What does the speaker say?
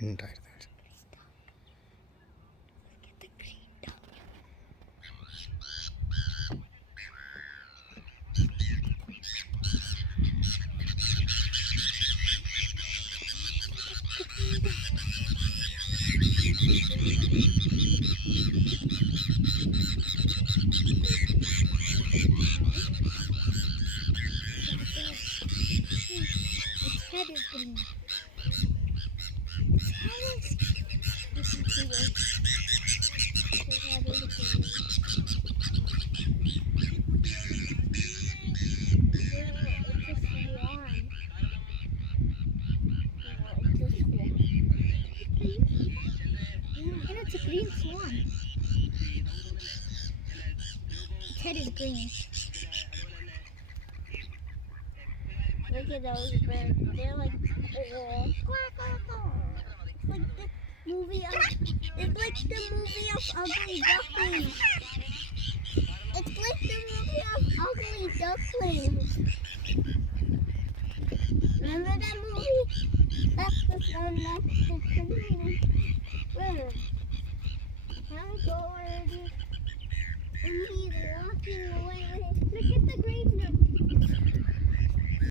മിണ്ടായിരുന്നു. Its head is green. Its head is. You can see this. Its head is green. It's a swan. No, it's a swan. Yeah, and it's a green swan. Its head is green. Look at those birds. They're like, oh, quack, quack, quack. Like the movie of, it's like the movie of Ugly Duckling. It's like the movie of Ugly Duckling. Remember that movie? That's the one that's the green bird. Howard. And he's walking away. Look at the green bird.